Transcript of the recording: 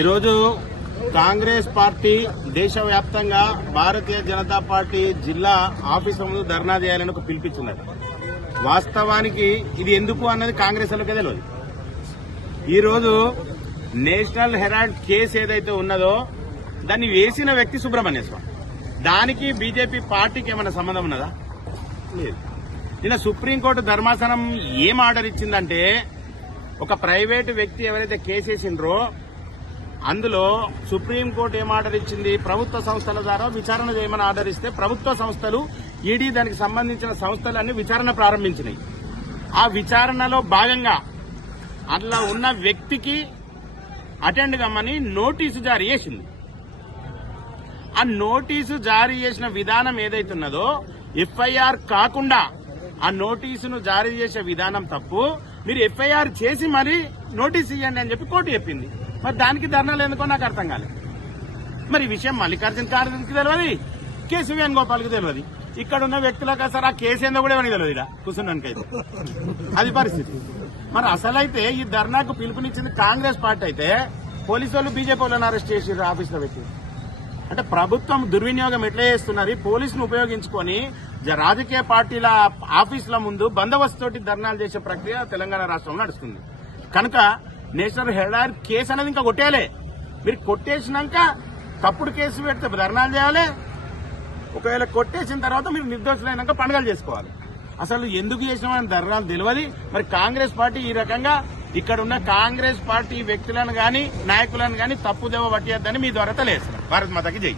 ఈరోజు కాంగ్రెస్ పార్టీ దేశవ్యాప్తంగా భారతీయ జనతా పార్టీ జిల్లా ఆఫీసు ముందు ధర్నా చేయాలని ఒక పిలిపించున్నారు వాస్తవానికి ఇది ఎందుకు అన్నది కాంగ్రెస్ వాళ్ళకే తెలియదు ఈరోజు నేషనల్ హెరాల్డ్ కేసు ఏదైతే ఉన్నదో దాన్ని వేసిన వ్యక్తి సుబ్రహ్మణ్య స్వామి దానికి బీజేపీ పార్టీకి ఏమైనా సంబంధం ఉన్నదా లేదు నిన్న సుప్రీంకోర్టు ధర్మాసనం ఏం ఆర్డర్ ఇచ్చిందంటే ఒక ప్రైవేటు వ్యక్తి ఎవరైతే కేసేసిండ్రో అందులో సుప్రీంకోర్టు ఏం ఆర్డర్ ఇచ్చింది ప్రభుత్వ సంస్థల ద్వారా విచారణ చేయమని ఆర్డర్ ఇస్తే ప్రభుత్వ సంస్థలు ఈడీ దానికి సంబంధించిన సంస్థలన్నీ విచారణ ప్రారంభించినాయి ఆ విచారణలో భాగంగా అందులో ఉన్న వ్యక్తికి అటెండ్ కమ్మని నోటీసు జారీ చేసింది ఆ నోటీసు జారీ చేసిన విధానం ఏదైతున్నదో ఎఫ్ఐఆర్ కాకుండా ఆ నోటీసును జారీ చేసే విధానం తప్పు మీరు ఎఫ్ఐఆర్ చేసి మరీ నోటీస్ ఇవ్వండి అని చెప్పి కోర్టు చెప్పింది మరి దానికి ధర్నాలు ఎందుకో నాకు అర్థం కాలేదు మరి ఈ విషయం మల్లికార్జున ఖార్గేకి తెలియదు కేసీ వేణుగోపాల్కి తెలియదు ఇక్కడ ఉన్న వ్యక్తులకు అసలు ఆ కేసు ఏందో కూడా ఎవరికి తెలియదు ఇక్కడ కూర్చున్నానికైతే అది పరిస్థితి మరి అసలైతే ఈ ధర్నాకు పిలుపునిచ్చింది కాంగ్రెస్ పార్టీ అయితే పోలీసు వాళ్ళు బీజేపీ వాళ్ళని అరెస్ట్ చేసి ఆఫీస్లో పెట్టి అంటే ప్రభుత్వం దుర్వినియోగం ఎట్లా చేస్తున్నారు పోలీసును ఉపయోగించుకొని రాజకీయ పార్టీల ఆఫీసుల ముందు బందోబస్తు తోటి ధర్నాలు చేసే ప్రక్రియ తెలంగాణ రాష్ట్రంలో నడుస్తుంది కనుక నేషనల్ ఆర్ కేసు అనేది ఇంకా కొట్టేయాలి మీరు కొట్టేసినాక తప్పుడు కేసు పెడితే ధర్నాలు చేయాలి ఒకవేళ కొట్టేసిన తర్వాత మీరు నిర్దోషులైనాక పండుగలు చేసుకోవాలి అసలు ఎందుకు చేసినామని ధర్నాలు తెలియదు మరి కాంగ్రెస్ పార్టీ ఈ రకంగా ఇక్కడ ఉన్న కాంగ్రెస్ పార్టీ వ్యక్తులను గాని నాయకులను గాని తప్పుదేవ పట్టేద్దని మీ ద్వారా తెలియజేస్తున్నారు భారత్ మాతకి జై